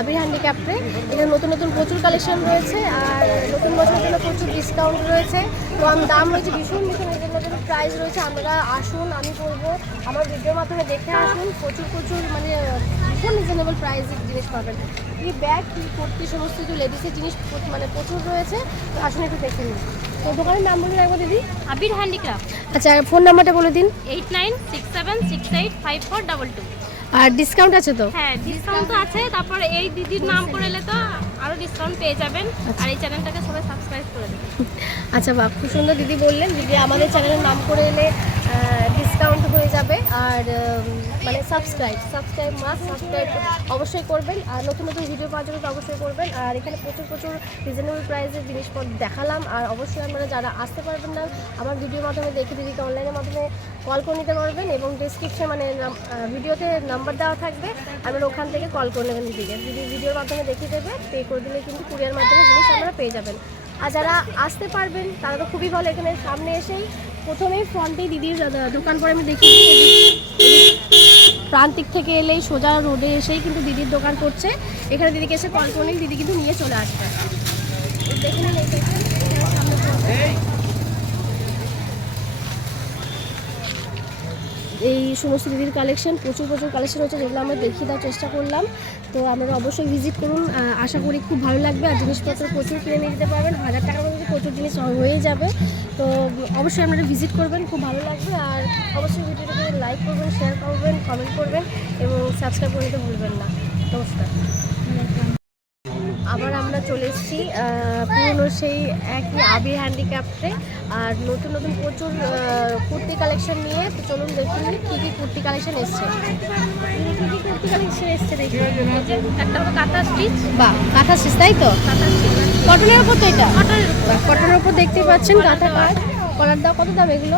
আবির হ্যান্ডিক্রাফটে। এখানে নতুন নতুন প্রচুর কালেকশন রয়েছে আর নতুন বছরের জন্য প্রচুর ডিসকাউন্ট রয়েছে। তো দাম রয়েছে ভীষণ ভীষণ রিজনেবল প্রাইস রয়েছে। আপনারা আসুন, আমি বলবো আমার ভিডিওর মাধ্যমে দেখে আসুন। প্রচুর প্রচুর মানে ভীষণ রিজনেবল প্রাইসের জিনিস পাবেন। কি ব্যাগ কি কুর্তি সমস্ত কিছু লেডিসের জিনিস মানে প্রচুর রয়েছে। তো আসুন একটু দেখে নিন। তো দোকানের নাম বলুন একবার দিদি। আবির হ্যান্ডিক্রাফট। আচ্ছা, ফোন নাম্বারটা বলে দিন। 8967685422। আর ডিসকাউন্ট আছে তো? হ্যাঁ, ডিসকাউন্ট তো আছে। তারপর এই দিদির নাম করে এলে তো আরো ডিসকাউন্ট পেয়ে যাবেন। আর এই চ্যানেলটাকে সবাই সাবস্ক্রাইব করে দেবেন। আচ্ছা বাহ, খুব সুন্দর দিদি বললেন। দিদি আমাদের চ্যানেলের নাম করে এলে ডিসকাউন্ট হয়ে যাবে। আর মানে সাবস্ক্রাইব মাস্ট সাবস্ক্রাইব অবশ্যই করবেন। আর নতুন নতুন ভিডিও পাওয়ার জন্য তো অবশ্যই করবেন। আর এখানে প্রচুর প্রচুর রিজনেবল প্রাইসের জিনিসপত্র দেখালাম। আর অবশ্যই আপনারা যারা আসতে পারবেন না, আমার ভিডিওর মাধ্যমে দেখে দিদিকে অনলাইনের মাধ্যমে কল করে নিতে পারবেন। এবং ডিসক্রিপশন মানে ভিডিওতে নাম্বার দেওয়া থাকবে, আপনারা ওখান থেকে কল করে নেবেন দিদিকে। দিদি ভিডিওর মাধ্যমে দেখিয়ে দেবে, পে করে দিলে কিন্তু কুরিয়ার মাধ্যমে জিনিস আপনারা পেয়ে যাবেন। আর যারা আসতে পারবেন তারা তো খুবই ভালো। এখানে সামনে এসেই প্রথমেই ফ্রন্টেই দিদির দোকান করে আমি দেখি, প্রান্তিক থেকে এলেই সোজা রোডে এসেই কিন্তু দিদির দোকান করছে। এখানে দিদিকে এসে কল করে দিদি কিন্তু নিয়ে চলে আসবে। দেখে নিন এই সমস্ত দিদির কালেকশন, প্রচুর প্রচুর কালেকশন হচ্ছে যেগুলো আমরা দেখিয়ে দেওয়ার চেষ্টা করলাম। তো আপনারা অবশ্যই ভিজিট করুন, আশা করি খুব ভালো লাগবে। আর জিনিসপত্র প্রচুর কিনে নিয়ে যেতে পারবেন, 1000 টাকার মধ্যে প্রচুর জিনিস হয়ে যাবে। তো অবশ্যই আপনারা ভিজিট করবেন, খুব ভালো লাগবে। আর অবশ্যই ভিডিওটাকে লাইক করবেন, শেয়ার করবেন, কমেন্ট করবেন এবং সাবস্ক্রাইব করে নিতে ভুলবেন না। নমস্কার। আবার আমরা চলে এসেছি পুরনো সেই একই আবির হ্যান্ডিক্রাফটে। আর নতুন নতুন প্রচুর কুর্তি কালেকশন নিয়ে। তো চলুন দেখুন কী কী কুর্তি কালেকশন এসছে। কী কী কুর্তি কালেকশন এসছে দেখি। একটা হলো কাঁথা স্টিচ। বা কাঁথা স্টিচ, তাই তো? কাঁথা স্টিচ কটনের ওপর তো এটা? কটনের উপর। কটনের ওপর দেখতে পাচ্ছেন কাঁথা কাজ। কলার দাম কত দাম এগুলো?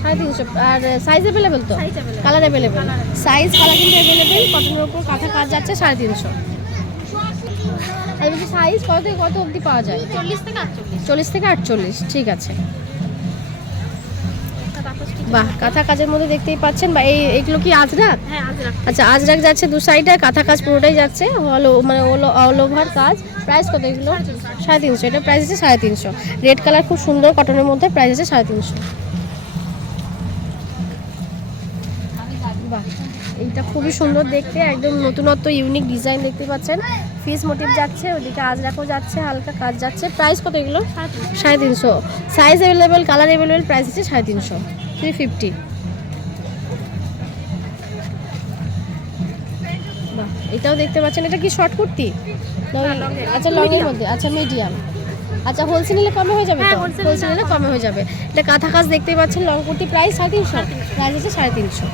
350। আর সাইজ অ্যাভেলেবেল তো? কালার অ্যাভেলেবেল, সাইজ কালার কিন্তু অ্যাভেলেবেল। কটনের ওপর কাঁথা কাজ যাচ্ছে 350। আর বলছি সাইজ কত থেকে কত অবধি পাওয়া যায়? 40 থেকে 48। ঠিক আছে। বাহ, কাঁথা কাজের মধ্যে দেখতেই পাচ্ছেন। বা এইগুলো কি আজরাক? হ্যাঁ, আজরাক। আচ্ছা, আজরাক যাচ্ছে দু সাইডে, কাঁথা কাজ পুরোটাই যাচ্ছে মানে অল ওভার কাজ। প্রাইস কত এগুলো? 350। এটা প্রাইস আছে 350। রেড কালার খুব সুন্দর কটনের মধ্যে, প্রাইস আছে 350। বাহ, এইটা খুবই সুন্দর দেখতে, একদম নতুনত্ব ইউনিক ডিজাইন দেখতে পাচ্ছেন। ফিস মোটিভ যাচ্ছে, ওদিকে আজরাকও যাচ্ছে, হালকা কাজ যাচ্ছে। প্রাইস কত এগুলো? 350। Size available, colour available, price আছে 350, 350। বাহ, এটাও দেখতে পাচ্ছেন। এটা কি শর্ট কুর্তি? আচ্ছা, লংয়ের মধ্যে। আচ্ছা, মিডিয়াম। আচ্ছা, হোলসেল নিলে কমে হয়ে যাবে তো? হোলসেল নিলে কমে হয়ে যাবে। এটা কাঁথা কাজ দেখতেই পাচ্ছেন, লং কুর্তি, প্রাইস 350। প্রাইস আছে 350।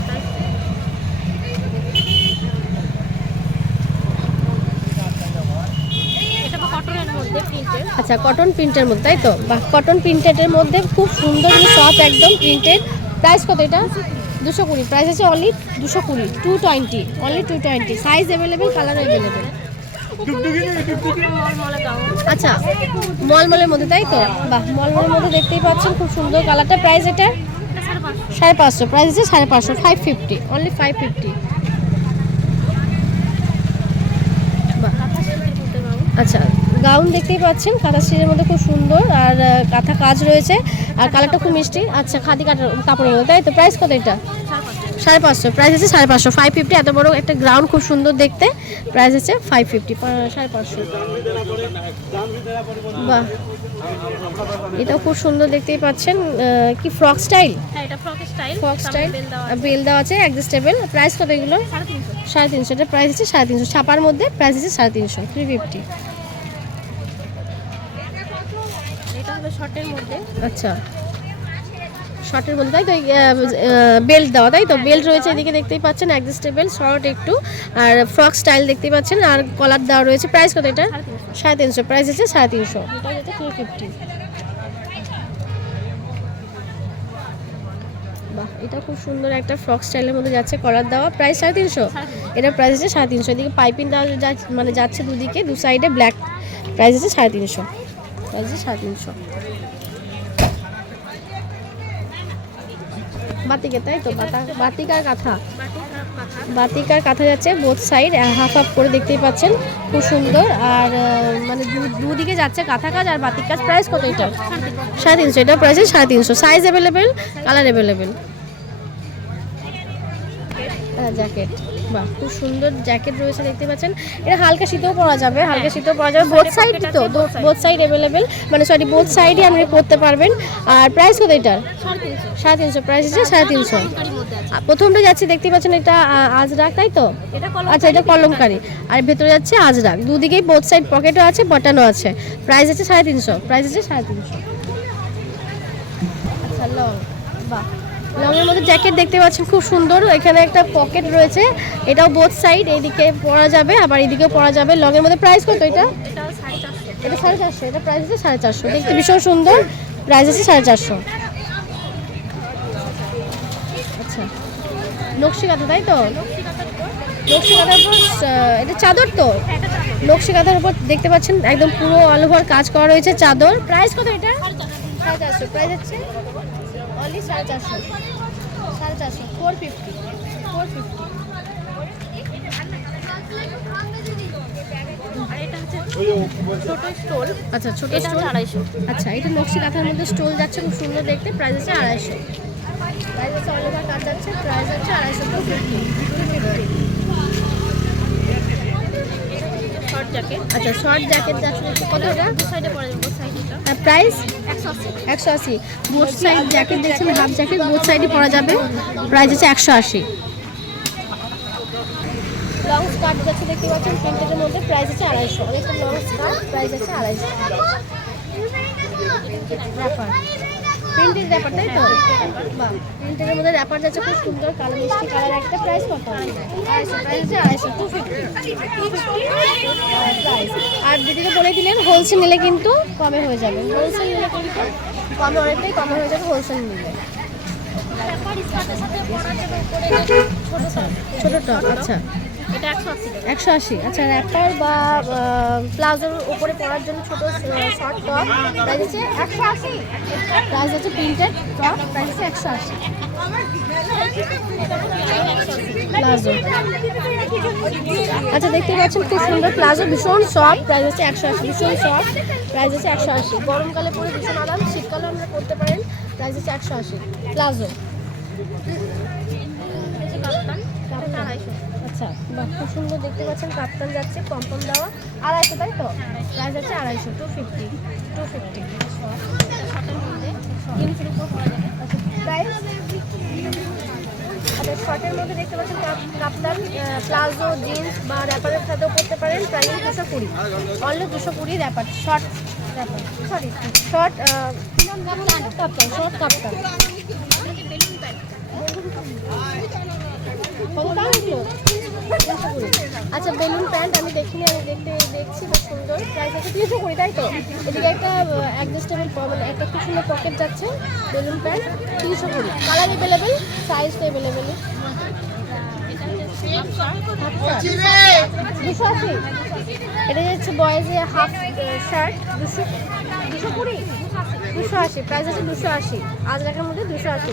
আচ্ছা, কটন প্রিন্টের মধ্যে, তাই তো? বাহ, কটন প্রিন্টেডের মধ্যে খুব সুন্দর সফট একদম প্রিন্টেড। প্রাইস কত এটা? 220। প্রাইস আছে only 220, 220, only 220। Size available, colour available. আচ্ছা, মলমলের মধ্যে, তাই তো? বাহ, মলমলের মধ্যে দেখতেই পাচ্ছেন খুব সুন্দর কালারটা। প্রাইস এটা 550। প্রাইস আছে 550, 550, অনলি 550। আচ্ছা, গাউন দেখতেই পাচ্ছেন কাঁথা স্টিচের মধ্যে, খুব সুন্দর। আর কাঁথা কাজ রয়েছে, আর কালারটা খুব মিষ্টি। আচ্ছা, খাদি কাপড়ের মধ্যে, তাই তো? প্রাইস কত এটা? 550। প্রাইস আছে 550, 550। এত বড় একটা গ্রাউন্ড, খুব সুন্দর দেখতে। প্রাইস আছে 550, 550। বাহ, এটাও খুব সুন্দর দেখতেই পাচ্ছেন। কি ফ্রক স্টাইল? হ্যাঁ, এটা ফ্রক স্টাইল, বেল দেওয়া আছে, অ্যাডজাস্টেবল। প্রাইস কত এগুলো? 350। এটা প্রাইস আছে 350, ছাপার মধ্যে। প্রাইস আছে 350, 350। এটা হলো শর্টের মধ্যে। আচ্ছা, শর্টের মধ্যে, তাই তো? বেল্ট দেওয়া, তাই তো? বেল্ট রয়েছে এদিকে দেখতেই পাচ্ছেন, অ্যাডজাস্টেবল, শর্ট একটু। আর ফ্রক স্টাইল দেখতেই পাচ্ছেন, আর কলার দেওয়া রয়েছে। প্রাইস কত এটা? 350। প্রাইস আছে 350, এটা হচ্ছে 350। বাহ, এটা খুব সুন্দর একটা ফ্রক স্টাইলের মধ্যে যাচ্ছে, কলার দেওয়া। প্রাইস 350। এটা প্রাইস আছে 350। এদিকে পাইপিং দেওয়া মানে যাচ্ছে দুদিকে, দু সাইডে ব্ল্যাক। প্রাইস আছে 350। প্রাইস আছে 350। বাতিকে, তাই তো? বাতিকার কাঁথা, বাটিক কাঁথা। বাতিকার কাঁথা যাচ্ছে বোথ সাইড হাফ হাফ করে, দেখতেই পাচ্ছেন খুব সুন্দর। আর মানে দুদিকে যাচ্ছে কাঁথা কাজ আর বাতিক কাজ। প্রাইস কত এটা? 350। এটা price 350। Size available, colour available. Jacket, বাহ খুব সুন্দর জ্যাকেট রয়েছে, দেখতে পাচ্ছেন। এটা হালকা শীতেও পরা যাবে, হালকা শীতেও পরা যাবে। বোথ সাইড তো, বোথ সাইড অ্যাভেলেবেল, মানে সরি বোথ সাইডই আপনি পরতে পারবেন। আর প্রাইস কত এটার? 350। প্রাইস হচ্ছে 350। প্রথমটা যাচ্ছে দেখতে পাচ্ছেন, এটা আজরাক, তাই তো? আচ্ছা, এটা কলমকারি। আর ভেতরে যাচ্ছে আজরাক, দুদিকেই বোথ সাইড পকেটও আছে, বাটনও আছে। প্রাইস হচ্ছে 350। প্রাইস হচ্ছে 350। আচ্ছা, লং, বাহ লংয়ের মধ্যে জ্যাকেট দেখতে পাচ্ছেন খুব সুন্দর। এখানে একটা পকেট রয়েছে, এটাও বোথ সাইড, এইদিকে পরা যাবে আবার এইদিকেও পরা যাবে। লংয়ের মধ্যে প্রাইস কত এটা? এটা 450। এটা প্রাইস হচ্ছে 450। দেখতে ভীষণ সুন্দর, প্রাইস হচ্ছে 450। আচ্ছা, নকশি কাঁথা, তাই তো? নকশি কাঁথার উপর এটা চাদর তো? নকশি কাঁথার উপর দেখতে পাচ্ছেন একদম পুরো অল ওভার কাজ করা রয়েছে, চাদর। প্রাইস কত এটা? 450। প্রাইস হচ্ছে অনলি 450। 450, 450, 450। আর এটা হচ্ছে ছোট স্টোল। আচ্ছা, ছোট এটা স্টোল। হচ্ছে 250। আচ্ছা, এটা নকশি কাঁথার মধ্যে স্টোল যাচ্ছে, খুব সুন্দর দেখতে। প্রাইস হচ্ছে 250। প্রাইস হচ্ছে অল ওভার কাজ যাচ্ছে, প্রাইস হচ্ছে 250, 250। Short jacket. আচ্ছা, শর্ট জ্যাকেট যাচ্ছে, কত এটা? দু সাইডে পড়ে যাবে, সাইড এটা প্রাইস 180। 180। বোথ সাইড জ্যাকেট দেখছেন, হাফ জ্যাকেট বোথ সাইডই পরা যাবে। প্রাইস হচ্ছে 180। লং স্কার্ট যাচ্ছে দেখতে পাচ্ছেন প্রিন্টের মধ্যে, প্রাইস হচ্ছে 250। অনেকটা লং স্কার্ট, প্রাইস হচ্ছে 250। র্যাপার, প্রিন্টের র্যাপার, তাই তো? বাহ, প্রিন্টের মধ্যে র্যাপার যাচ্ছে খুব সুন্দর, কালো মিষ্টি কালার একটা। প্রাইস কত? 250। প্রাইস হচ্ছে 250, 250, 250 প্রাইস। আর দিদিকে বলে দিলেন হোলসেল নিলে কিন্তু কমে হয়ে যাবে, হোলসেল নিলে কিন্তু কমে, অনেকটাই কমে হয়ে যাবে হোলসেল নিলে। ছোট টপ, আচ্ছা এটা 180 টাকা। 180। আচ্ছা, র্যাপার বা প্লাজোর উপরে পরার জন্য ছোট শর্ট টপ, প্রাইস হচ্ছে 180। প্রাইস হচ্ছে প্রিন্টেড টপ, প্রাইস হচ্ছে 180। প্লাজো, আচ্ছা দেখতে পাচ্ছেন খুব সুন্দর প্লাজো, ভীষণ সফট, প্রাইস হচ্ছে 180। ভীষণ সফট, প্রাইস হচ্ছে 180। গরমকালে পরে ভীষণ আরাম, শীতকালে আমরা করতে পারেন। প্রাইস হচ্ছে 180 প্লাজো। আচ্ছা, বাহ খুব সুন্দর দেখতে পাচ্ছেন, কাপ্তান যাচ্ছে পম্পম দেওয়া, 250, তাই তো? প্রাইস হচ্ছে 250, 250, 250। প্রাইস আচ্ছা, শর্টের মধ্যে দেখতে পাচ্ছেন কাপ্তান, প্লাজো, জিন্স বা র্যাপারের সাথেও করতে পারেন। Price 220, only 220 wrapper, short wrapper, sorry short kaftan, short kaftan. কত দাম এগুলো? 320। আচ্ছা, বেলুন প্যান্ট আমি দেখিনি, আমি দেখছি খুব সুন্দর। প্রাইস আছে 320, তাই তো? এদিকে একটা অ্যাডজাস্টেবল, মানে একটা খুব সুন্দর পকেট যাচ্ছে, balloon pant 320। Colour available, size তো অ্যাভেলেবেল। 280। এটা হচ্ছে বয়েজে হাফ শার্ট, 220, 280। প্রাইস আছে 280, আজরাকের মধ্যে 280।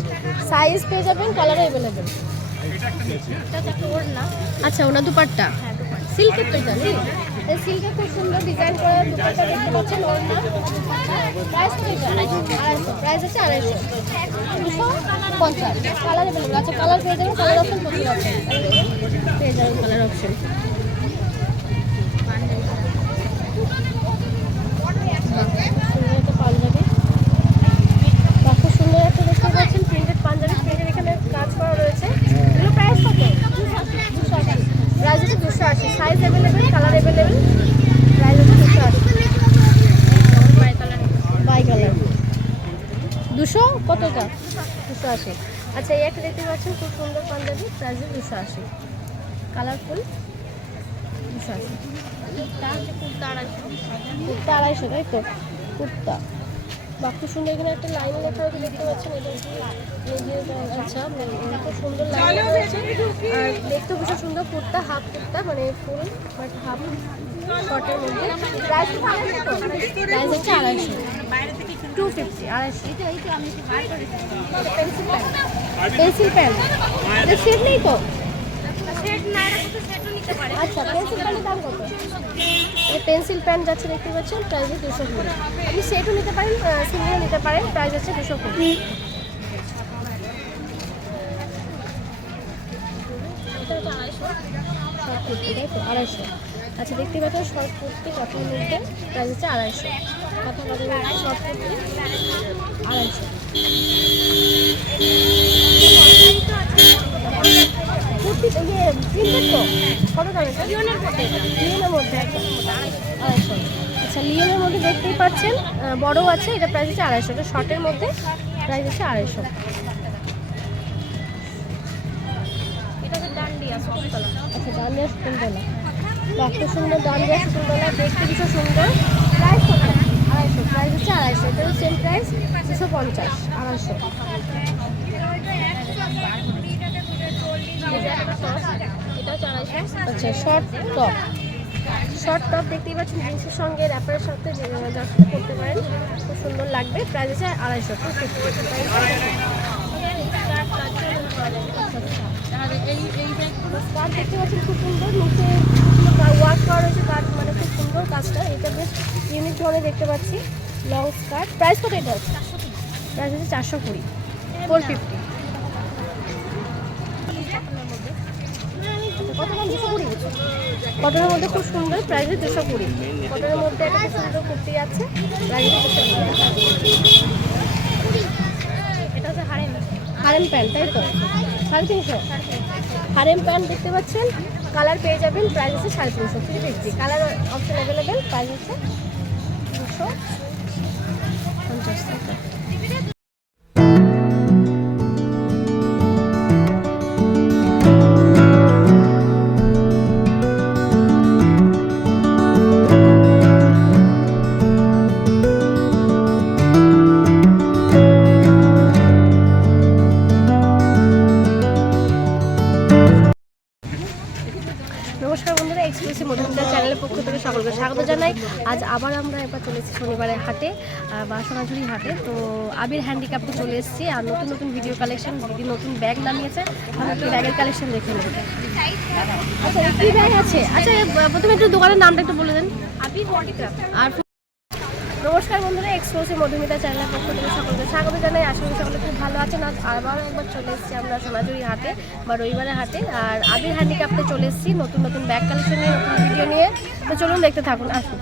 সাইজ পেয়ে যাবেন, কালার অ্যাভেলেবেল। আচ্ছা, ওনা দুপাট্টা সিল্কের তো, জানি সিল্কের খুব সুন্দর ডিজাইন করা দুপাট্টা দেখতে পাচ্ছেন। ওড়না প্রাইস 250। প্রাইস হচ্ছে 250, 250। Colour available. আচ্ছা, কালার পেয়ে যাবেন, কালার অপশন প্রচুর আছে, পেয়ে যাবেন কালার অপশন। পাঞ্জাবি, খুব সুন্দর একটা দেখতে পাচ্ছেন প্রিন্টেড পাঞ্জাবি, প্রিন্টের এখানে কাজ করা রয়েছে। এগুলো প্রাইস কত? 280। প্রাইস হচ্ছে 280। Size available, colour available. Price হচ্ছে 280। বাই কালার 200, কত এটা? 280। আচ্ছা, এই একটা দেখতে পাচ্ছেন খুব সুন্দর পাঞ্জাবি, প্রাইস 280, কালারফুল, 280। কুর্তা 250, তাই তো? কুর্তা, বা খুব সুন্দর, এখানে একটা লাইন লেখা আছে দেখতে পাচ্ছেন। এটা আচ্ছা, খুব সুন্দর লাইন রয়েছে, আর দেখতেও ভীষণ সুন্দর। কুর্তা, হাফ কুর্তা, মানে ফুল বাট হাফ শর্টের মধ্যে। প্রাইস হচ্ছে 250। 250 250 পেন্সিল পেন এটা সেট নেই তো? সেট না, এটা শুধু সেটও নিতে পারে। আচ্ছা পেন্সিল পেনের দাম কত? এই পেন্সিল পেন যাচ্ছে দেখতে পাচ্ছেন, প্রাইস 220। আপনি সেটও নিতে পারেন, সিঙ্গেলও নিতে পারেন, প্রাইস হচ্ছে 220। এটা হচ্ছে 250। শর্ট কুর্তি তাই তো 250। আচ্ছা দেখতে পাচ্ছেন শর্ট কুর্তি কথার মধ্যে প্রাইস হচ্ছে 250। কথা বলে শর্ট কুর্তি 250। কুর্তি ইয়ে প্রিন্টেড তো কত দাম এটা? লিওনের মধ্যে এটা। লিওনের মধ্যে একদম 250। আচ্ছা লিওনের মধ্যে দেখতেই পাচ্ছেন বড় আছে, এটা প্রাইস হচ্ছে 250। এটা শর্টের মধ্যে প্রাইস হচ্ছে 250। এটা হচ্ছে ডান্ডিয়া সফট কালার। আচ্ছা ডান্ডিয়া সুকুনতলা, বাহ খুব সুন্দর ডান্ডিয়া সুকুনতলা, দেখতে কিছু সুন্দর। প্রাইস কত? 250। প্রাইস হচ্ছে 250। এটাও সেম প্রাইস 250 250। এটা হচ্ছে 250। আচ্ছা শর্ট টপ দেখতেই পাচ্ছেন, জিন্সের সঙ্গে র্যাপারের সাথে জাস্ট করতে পারেন, খুব সুন্দর লাগবে। প্রাইস হচ্ছে 250 আর এই ব্যাগগুলো স্কার্ট দেখতে পাচ্ছেন খুব সুন্দর, নিচে ওয়ার্ক করা রয়েছে কাজ, মানে খুব সুন্দর কাজটা। এটা বেশ ইউনিক ধরনের দেখতে পাচ্ছি, লং স্কার্ট। প্রাইস কত এটা? প্রাইস হচ্ছে 420 450। কত দাম? 220। কটনের মধ্যে খুব সুন্দর, প্রাইস 220। কটনের মধ্যে একটা খুব সুন্দর কুর্তি আছে, প্রাইস 220। এটা হচ্ছে হারেম প্যান্ট তাই তো 350। হারেম প্যান্ট দেখতে পাচ্ছেন, কালার পেয়ে যাবেন, প্রাইস হচ্ছে 350 350। কালার অপশন অ্যাভেলেবেল, প্রাইস হচ্ছে 250 টাকা। নমস্কার বন্ধুরা, এক্সক্লুসিভ মধুমিতা চ্যানেলের পক্ষ থেকে সকলকে স্বাগত জানাই। আজ আবার আমরা একবার চলে এসেছি শনিবারের হাটে বা সোনাঝুরি হাটে। তো আবির হ্যান্ডিক্রাফটে চলে এসেছি, আর নতুন নতুন ভিডিও কালেকশন, দিদি নতুন ব্যাগ নামিয়েছে, আমরা একটু ব্যাগের কালেকশন দেখে নেব। আচ্ছা কী ব্যাগ আছে? আচ্ছা প্রথমে একটু দোকানের নামটা একটু বলে দেন। আবির হ্যান্ডিক্রাফট। আর নমস্কার বন্ধুরা, এক্সক্লুসিভ মধুমিতা চ্যানেলের পক্ষ থেকে সকলকে স্বাগত জানাই। আশা করি সকলে খুব ভালো আছেন। আজ আবারও একবার চলে এসেছি আমরা সোনাঝুরি হাটে বা রবিবারের হাটে, আর আবির হ্যান্ডিক্রাফটে চলে এসেছি নতুন নতুন ব্যাগ কালেকশন নিয়ে, নতুন ভিডিও নিয়ে। তো চলুন দেখতে থাকুন, আসুন।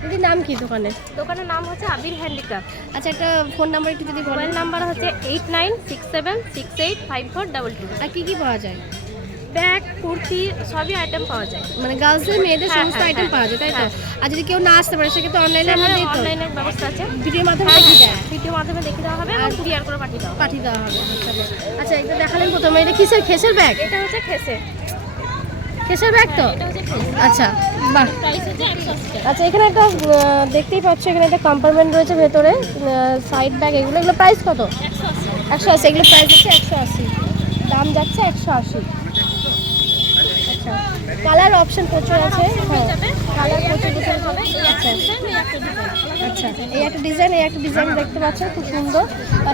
দিদি নাম কি দোকানের? দোকানের নাম হচ্ছে আবির হ্যান্ডিক্রাফট। আচ্ছা একটা ফোন নাম্বার একটু যদি বলেন। মোবাইল নাম্বার হচ্ছে 8967685422। আর কি কি পাওয়া যায়? ব্যাগ, কুর্তি সবই আইটেম পাওয়া যায়। মানে গার্লসদের মেয়েদের হ্যাঁ, সমস্ত হ্যাঁ, আইটেম হ্যাঁ, পাওয়া যায় তাই তো? হ্যাঁ। আর যদি কেউ না আসতে পারে সেক্ষেত্রে অনলাইনে সেখানে আমাদের অনলাইনের ব্যবস্থা আছে। ভিডিওর মাধ্যমে হ্যাঁ, দেখিয়ে দেয়, ভিডিও মাধ্যমে দেখে দেওয়া হবে আর কুরিয়ার করে পাঠিয়ে দেওয়া হবে। পাঠিয়ে দেওয়া হবে। আচ্ছা বেশ। আচ্ছা এটা দেখালেন প্রথমে, এটা কিসের? খেসের ব্যাগ? এটা হচ্ছে খেসে। খেসের ব্যাগ তো? এটা হচ্ছে খেসে। আচ্ছা বাহ। প্রাইস হচ্ছে 180 টাকা। আচ্ছা এখানে একটা দেখতেই পাচ্ছ, এখানে একটা কম্পার্টমেন্ট রয়েছে ভেতরে, সাইড ব্যাগ এগুলো প্রাইস কত? 180। 180। এগুলো প্রাইস হচ্ছে 180, দাম যাচ্ছে 180। আচ্ছা কালার অপশন প্রচুর আছে, হ্যাঁ কালার প্রচুর প্রচুর হবে। আচ্ছা আচ্ছা এই একটা ডিজাইন, এই একটা ডিজাইন দেখতে পাচ্ছেন খুব সুন্দর।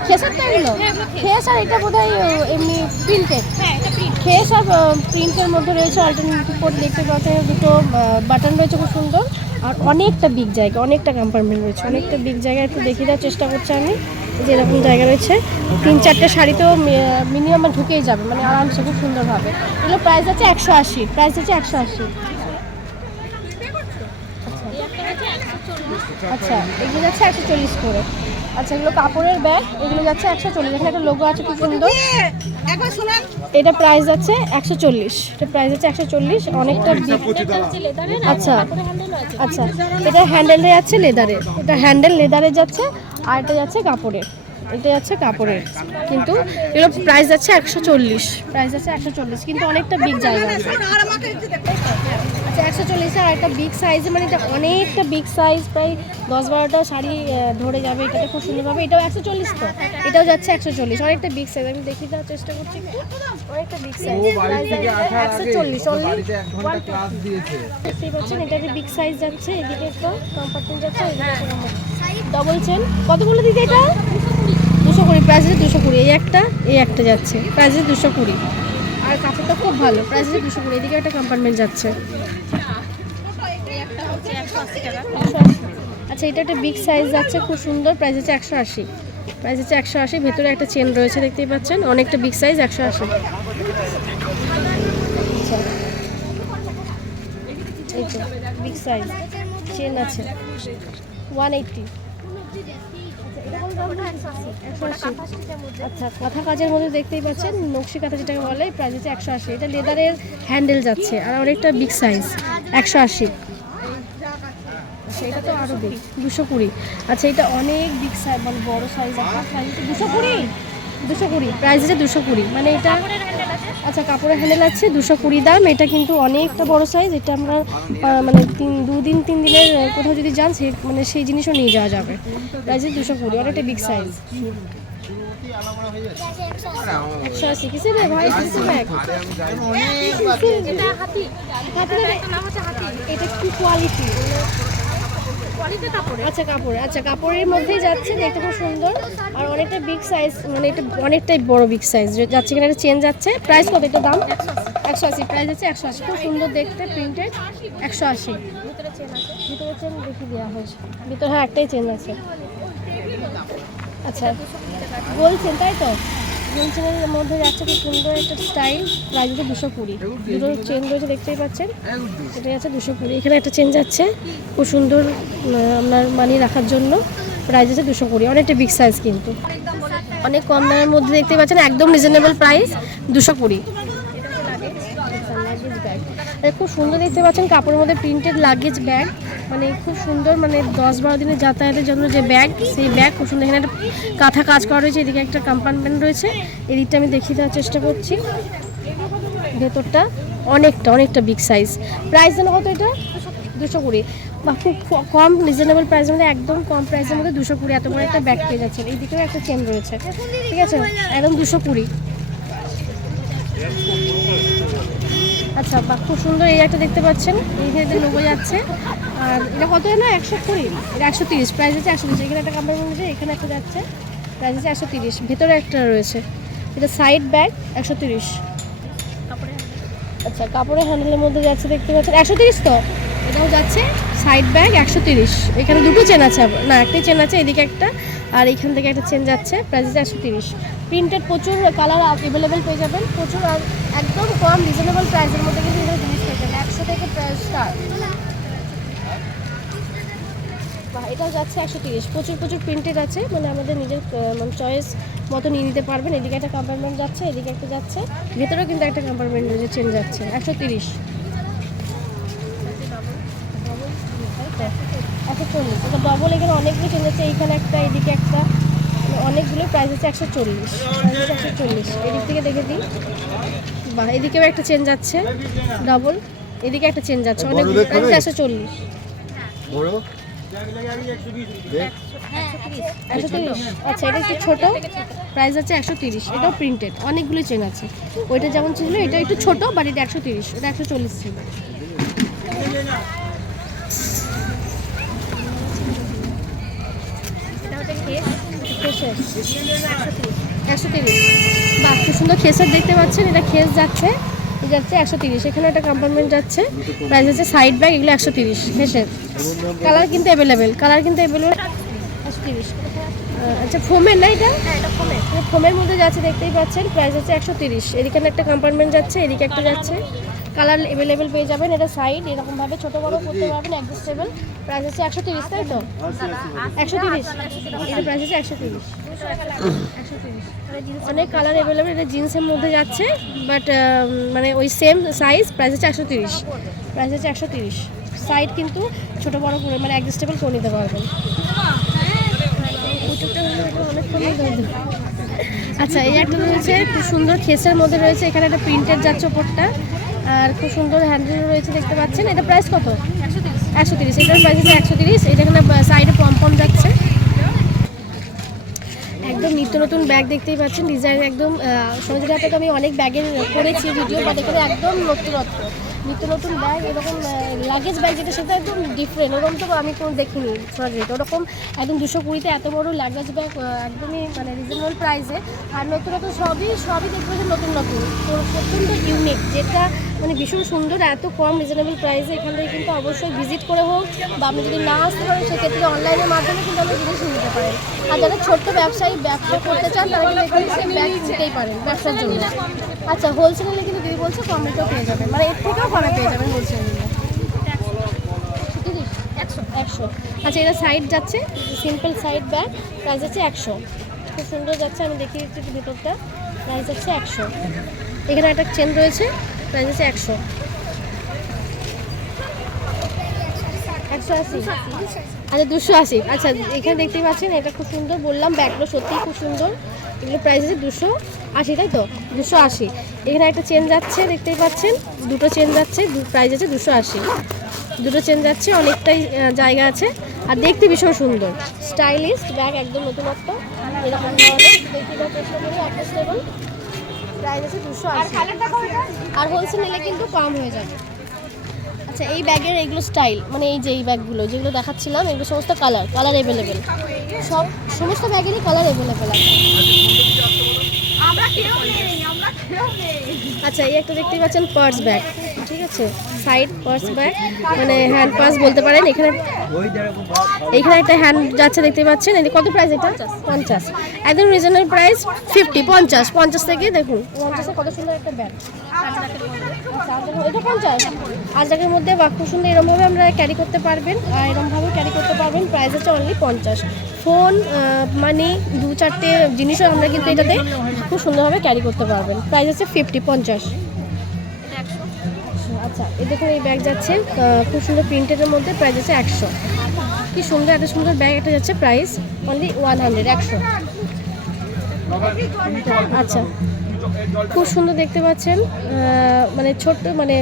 খেসার তো এগুলো? খেস আর এটা বোধ হয় এমনি প্রিন্টেড। হ্যাঁ এটা প্রিন্ট। খেস আর প্রিন্টের মধ্যে রয়েছে অল্টারনেটিভ কোড দেখতে পাচ্ছেন, দুটো বাটন রয়েছে খুব সুন্দর, আর অনেকটা বিগ জায়গা, অনেকটা কম্পার্টমেন্ট রয়েছে, অনেকটা বিগ জায়গা। একটু দেখিয়ে দেওয়ার চেষ্টা করছি আমি, যে এরকম জায়গা রয়েছে, 3-4টে শাড়ি তো মিনিমাম ঢুকেই যাবে, মানে আরামসে খুব সুন্দরভাবে। এগুলো প্রাইস আছে 180, প্রাইস হচ্ছে 180। আচ্ছা এগুলো যাচ্ছে 140 করে। আচ্ছা এগুলো কাপড়ের ব্যাগ, এগুলো যাচ্ছে 140। এখানে একটা লোগো আছে খুব সুন্দর, এটা প্রাইস আছে 140। এটা প্রাইস আছে 140, অনেকটা আচ্ছা আচ্ছা এটা হ্যান্ডেলে যাচ্ছে লেদারের, এটা হ্যান্ডেল লেদারে যাচ্ছে, আর এটা যাচ্ছে কাপড়ের, এটা যাচ্ছে কাপড়ের। কিন্তু এগুলো প্রাইস যাচ্ছে 140, প্রাইস যাচ্ছে 140, কিন্তু অনেকটা বিগ জায়গা। আচ্ছা 140 আর একটা বিগ সাইজে, মানে এটা অনেকটা বিগ সাইজ, প্রায় 10-12টা শাড়ি ধরে যাবে এটাতে খুব সুন্দরভাবে। এটাও 140 তো? এটাও যাচ্ছে 140, অনেকটা বিগ সাইজ। আমি দেখিয়ে দেওয়ার চেষ্টা করছি একটু, অনেকটা বিগ সাইজ, প্রাইস যাচ্ছে 140 অনলি। দেখতেই পাচ্ছেন এটা বিগ সাইজ যাচ্ছে, এদিকে তো কম্পার্টমেন্ট যাচ্ছে, এদিকে ডবল চেন কত বলে দিদি এটা? 220 প্রাইস আছে 220। এই একটা যাচ্ছে প্রাইস আছে 220। আর কাপড়টা খুব ভালো, প্রাইস আছে 220। এদিকে একটা কম্পার্টমেন্ট যাচ্ছে। একটা হচ্ছে 180 টাকা। 180। আচ্ছা এটা একটা বিগ সাইজ যাচ্ছে, খুব সুন্দর, প্রাইস হচ্ছে 180। প্রাইস হচ্ছে 180। ভেতরে একটা চেন রয়েছে দেখতেই পাচ্ছেন, অনেকটা বিগ সাইজ 180। আচ্ছা এই তো বিগ সাইজ চেন আছে 180। আচ্ছা কাঁথা কাজের মধ্যে দেখতেই পাচ্ছেন, নকশি কাঁথা যেটাকে বলে, প্রাইস হচ্ছে 180। এটা লেদারের হ্যান্ডেল যাচ্ছে আর অনেকটা বিগ সাইজ 180। আচ্ছা এটা তো আরও বিগ 220। আচ্ছা এটা অনেক বিগ সাইজ মানে বড় সাইজ, একটা প্রাইস হচ্ছে 220। প্রাইস হচ্ছে 220 মানে এটা। আচ্ছা কাপড়ের হ্যান্ডেল আছে 220 দাম। এটা কিন্তু অনেকটা বড় সাইজ। এটা আমরা মানে 2-3 দিনের কোথাও যদি যান মানে সেই জিনিসও নিয়ে যাওয়া যাবে। প্রাইস 220, অনেকটা বিগ সাইজ। 180 কিসে রে ভাই? কিসে ব্যাগ? এটা হাতি। একটা নাম হচ্ছে হাতি। এটা কি কোয়ালিটি? কোয়ালিটি কাপড়ে। আচ্ছা কাপড়ের মধ্যেই যাচ্ছে, দেখতে খুব সুন্দর আর অনেকটা বিগ সাইজ, মানে এটা অনেকটাই বড় বিগ সাইজ যাচ্ছে। এখানে একটা চেন যাচ্ছে, প্রাইস কত? এটা দাম 180। প্রাইস হচ্ছে 180। খুব সুন্দর দেখতে, প্রিন্টেড 180। ভিতরে চেন দেখি দেওয়া হয়েছে ভিতরে, হ্যাঁ একটাই চেন আছে। আচ্ছা গোল চেন তাই তো? গোল চেনের মধ্যে যাচ্ছে খুব সুন্দর একটা স্টাইল, প্রাইস হচ্ছে 220। দুটো চেন রয়েছে দেখতেই পাচ্ছেন, এটা যাচ্ছে 220। এখানে একটা চেন যাচ্ছে খুব সুন্দর আপনার মানি রাখার জন্য, প্রাইস আছে 220। অনেকটা বিগ সাইজ কিন্তু অনেক কম দামের মধ্যে দেখতে পাচ্ছেন, একদম রিজনেবল প্রাইস 220। খুব সুন্দর দেখতে পাচ্ছেন, কাপড়ের মধ্যে প্রিন্টেড লাগেজ ব্যাগ, মানে খুব সুন্দর, মানে 10-12 দিনের যাতায়াতের জন্য যে ব্যাগ, সেই ব্যাগ খুব সুন্দর। এখানে একটা কাঁথা কাজ করা রয়েছে, এদিকে একটা কম্পার্টমেন্ট রয়েছে, এদিকটা আমি দেখিয়ে দেওয়ার চেষ্টা করছি। ভেতরটা অনেকটা বিগ সাইজ। প্রাইস যেন কত এটা? 220। বা খুব কম রিজনেবল প্রাইসের মধ্যে, একদম কম প্রাইসের মধ্যে 220 এত বড় একটা ব্যাগ পেয়ে যাচ্ছেন। এইদিকেও একটা চেন রয়েছে, ঠিক আছে, একদম 220। আচ্ছা বা খুব সুন্দর এই একটা দেখতে পাচ্ছেন, এইখানে লোগো যাচ্ছে। আর এটা কত না? 120। এটা 130। প্রাইস হচ্ছে 130। এখানে একটা কম্পার্টমেন্ট রয়েছে, এখানে একটা যাচ্ছে, প্রাইস হচ্ছে 130। ভেতরে একটা রয়েছে, এটা সাইড ব্যাগ 130। আচ্ছা কাপড়ের হ্যান্ডেলের মধ্যে যাচ্ছে দেখতে পাচ্ছেন 130 তো। এটাও যাচ্ছে সাইড ব্যাগ 130। এখানে দুটো চেন আছে, না একটাই চেন আছে, এদিকে একটা আর এইখান থেকে একটা চেন যাচ্ছে, প্রাইস হচ্ছে 130। প্রিন্টেড প্রচুর কালার অ্যাভেলেবেল পেয়ে যাবেন, প্রচুর, আর একদম কম রিজনেবল প্রাইসের মধ্যে কিন্তু এখানে জিনিস পেয়ে যাবেন। 100 থেকে প্রাইস স্টার্ট। বা এটাও যাচ্ছে 130। প্রচুর প্রিন্টেড আছে, মানে আমাদের নিজের মানে চয়েস মতো নিয়ে নিতে পারবেন। এদিকে একটা কম্পার্টমেন্ট যাচ্ছে, এদিকে একটা যাচ্ছে, ভেতরেও কিন্তু একটা কম্পার্টমেন্ট রয়েছে, চেন যাচ্ছে 130। 140। এটা ডবল, এখানে অনেকগুলো চেন যাচ্ছে, এইখানে একটা, এদিকে একটা, অনেকগুলো। প্রাইস হচ্ছে 140। প্রাইস হচ্ছে 140। এদিক থেকে দেখে দিই, বা এদিকেও একটা চেন যাচ্ছে ডবল, এদিকে একটা চেন যাচ্ছে, অনেকগুলো। প্রাইস হচ্ছে 140। 130। আচ্ছা এটা একটু ছোটো, প্রাইস হচ্ছে 130। এটাও প্রিন্টেড, অনেকগুলো চেন আছে। ওইটা যেমন ছিল, এটা একটু ছোটো, বাট এটা 130, এটা 140 ছিল। খেসের 130। বা খুব সুন্দর খেসের দেখতে পাচ্ছেন, এটা খেস যাচ্ছে, যাচ্ছে 130। এখানে একটা কম্পার্টমেন্ট যাচ্ছে, প্রাইস হচ্ছে সাইড ব্যাগ, এগুলো 130 খেসের। কালার কিন্তু অ্যাভেলেবেল 130। আচ্ছা ফোমের না এটা? ফোমের মধ্যে যাচ্ছে দেখতেই পাচ্ছেন, প্রাইস হচ্ছে 130। এদিকে একটা কম্পার্টমেন্ট যাচ্ছে, এদিকে একটা যাচ্ছে, কালার অ্যাভেলেবেল পেয়ে যাবেন। এটা সাইড এরকমভাবে ছোটো বড়ো করতে পারবেন, অ্যাডজাস্টেবল। প্রাইস হচ্ছে 130 তাই তো? 130। এটা প্রাইস হচ্ছে 130। অনেক কালার অ্যাভেলেবেল। এটা জিন্সের মধ্যে যাচ্ছে, বাট মানে ওই সেম সাইজ, প্রাইস হচ্ছে 130। প্রাইস হচ্ছে 130। সাইড কিন্তু ছোটো বড়ো করে মানে অ্যাডজাস্টেবল করে নিতে পারবেন। আচ্ছা এই একটা রয়েছে খুব সুন্দর, খেসের মধ্যে রয়েছে, এখানে একটা প্রিন্টেড যাচ্ছে ওপরটা, আর খুব সুন্দর হ্যান্ডেল রয়েছে দেখতে পাচ্ছেন। এটা প্রাইস কত? 130। এটার প্রাইস হচ্ছে 130। এটা এখানে সাইডে পম যাচ্ছে। একদম নিত্য নতুন ব্যাগ দেখতেই পাচ্ছেন, ডিজাইন একদম সহজে। তো আমি অনেক ব্যাগের করেছি ভিডিও, বাট এখানে একদম নতুনত্ব, নিত্য নতুন নতুন ব্যাগ এরকম লাগেজ ব্যাগ যেটা সেটা একদম ডিফারেন্ট, ওরকম তো আমি কোনো দেখিনি সরাসরি। ওরকম একদম 220-তে এত বড় লাগেজ ব্যাগ একদমই মানে রিজনেবল প্রাইসে। আর নতুন নতুন সবই দেখবে যে নতুন নতুন প্রচণ্ড ইউনিক, যেটা মানে ভীষণ সুন্দর, এত কম রিজনেবল প্রাইসে। এখান থেকে কিন্তু অবশ্যই ভিজিট করে হোক, বা আপনি যদি না আসতে পারেন সেক্ষেত্রে অনলাইনের মাধ্যমে কিন্তু আপনি জিনিস নিতে পারেন। আর যারা ছোট্ট ব্যবসা করতে চান তারা কিন্তু এখানে সেই ব্যাগ নিতেই পারেন ব্যবসার জন্য। আচ্ছা, হোলসেলে কিন্তু দিদি বলছে কম রেটেও পেয়ে যাবেন, মানে এর থেকেও কমে পেয়ে যাবেন হোলসেলে নিলে। 100। আচ্ছা, এটা সাইড যাচ্ছে, সিম্পল সাইড ব্যাগ, প্রাইস হচ্ছে 100। খুব সুন্দর যাচ্ছে, আমি দেখিয়ে দিচ্ছি ভিতরটা। প্রাইস হচ্ছে 100। এখানে একটা চেন রয়েছে, প্রাইস হচ্ছে 100। 180। আচ্ছা, 280। আচ্ছা, এখানে দেখতেই পাচ্ছেন, এটা খুব সুন্দর, বললাম ব্যাগগুলো সত্যিই খুব সুন্দর। এগুলো প্রাইস আছে 280, তাই তো? 280। এখানে একটা চেন যাচ্ছে, দেখতেই পাচ্ছেন, দুটো চেন যাচ্ছে, প্রাইস আছে 280। দুটো চেন যাচ্ছে, অনেকটাই জায়গা আছে, আর দেখতে ভীষণ সুন্দর, স্টাইলিশ ব্যাগ, একদম নতুনত্ব। এরকম ধরনের দেখতে চেষ্টা করি, অ্যাডজাস্টেবল। প্রাইস আছে 280, আর হোলসেল নিলে কিন্তু কম হয়ে যাবে। আচ্ছা, এই ব্যাগের এইগুলো স্টাইল, মানে এই যে এই ব্যাগগুলো যেগুলো দেখাচ্ছিলাম, এগুলো সমস্ত কালার অ্যাভেলেবেল, সমস্ত ব্যাগেরই কালার অ্যাভেলেবেল আছে। আচ্ছা, এই একটা দেখতেই পাচ্ছেন পার্স ব্যাগ, ঠিক আছে, সাইড পার্স ব্যাগ, মানে হ্যান্ড পার্স বলতে পারেন। এখানে একটা হ্যান্ড যাচ্ছে, দেখতে পাচ্ছেন। এই কত প্রাইস এটা? 50। একদম রিজনেবল প্রাইস, 50 থেকে দেখুন 50-এ কত সুন্দর একটা ব্যাগ। এটা 50 আজকের মধ্যে, বা খুব সুন্দর, এরকমভাবে আমরা ক্যারি করতে পারবেন, আর এরকমভাবে ক্যারি করতে পারবেন। প্রাইস হচ্ছে অনলি 50। ফোন, মানি, 2-4টে জিনিসও আমরা কিন্তু এটাতে খুব সুন্দরভাবে ক্যারি করতে পারবেন। প্রাইস হচ্ছে 50। আচ্ছা, এই দেখুন, এই ব্যাগ যাচ্ছে খুব সুন্দর প্রিন্টেডের মধ্যে, প্রাইস হচ্ছে 100। কি সুন্দর, এত সুন্দর ব্যাগ একটা যাচ্ছে, প্রাইস অনলি 100। আচ্ছা, খুব সুন্দর দেখতে পাচ্ছেন, মানে ছোট্ট, মানে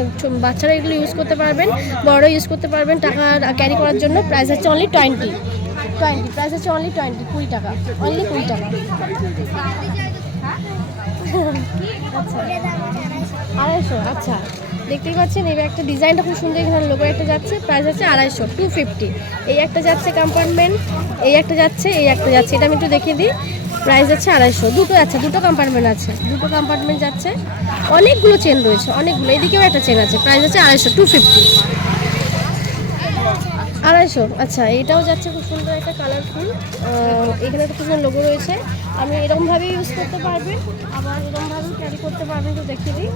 বাচ্চারা এগুলো ইউজ করতে পারবেন, বড় ইউজ করতে পারবেন টাকা ক্যারি করার জন্য। প্রাইস হচ্ছে অনলি 20। প্রাইস হচ্ছে অনলি 20 টাকা, অনলি 20 টাকা। আচ্ছা, 250। আচ্ছা, দেখতেই পাচ্ছেন, এই একটা ডিজাইনটা খুব সুন্দর, এখানে লোগো একটা যাচ্ছে, প্রাইস হচ্ছে 250, 250। এই একটা যাচ্ছে কম্পার্টমেন্ট, এই একটা যাচ্ছে, এটা আমি একটু দেখিয়ে দিই। প্রাইস হচ্ছে 250, দুটো আছে, দুটো কম্পার্টমেন্ট আছে, দুটো কম্পার্টমেন্ট যাচ্ছে, অনেকগুলো চেন রয়েছে, অনেকগুলো, এদিকেও একটা চেন আছে। প্রাইস হচ্ছে 250, 250। 250। আচ্ছা, এটাও যাচ্ছে, খুব সুন্দর একটা কালারফুল, এখানে একটা খুব সুন্দর লোগো রয়েছে। আপনি এরকমভাবেই ইউজ করতে পারবেন, আবার এরকমভাবেও ক্যারি করতে পারবেন, তো দেখিয়ে দিই।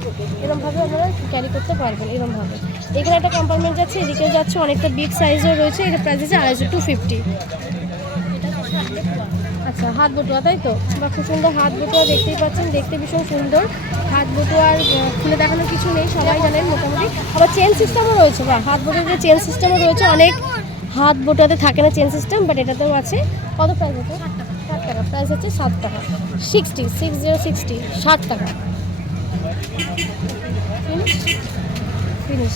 এরকমভাবে আপনারা ক্যারি করতে পারবেন, এরকমভাবে। এখানে একটা কম্পার্টমেন্ট যাচ্ছে, এদিকেও যাচ্ছে, অনেকটা বিগ সাইজও রয়েছে। এটা প্রাইস হচ্ছে 250, 250। আচ্ছা, হাত বটুয়া, তাই তো? বা খুব সুন্দর হাত বটুয়া, দেখতেই পাচ্ছেন, দেখতে ভীষণ সুন্দর। হাত বটুয়ার খুলে দেখানোর কিছু নেই, সবাই জানেন মোটামুটি। আবার চেন সিস্টেমও রয়েছে, বা হাত বটুয়ার যে চেন সিস্টেমও রয়েছে, অনেক হাত বটুয়াতে থাকে না চেন সিস্টেম, বাট এটাতেও আছে। কত প্রাইস হচ্ছে? 60 টাকা। প্রাইস হচ্ছে 7 টাকা, 60 60 টাকা। ফিনিশ।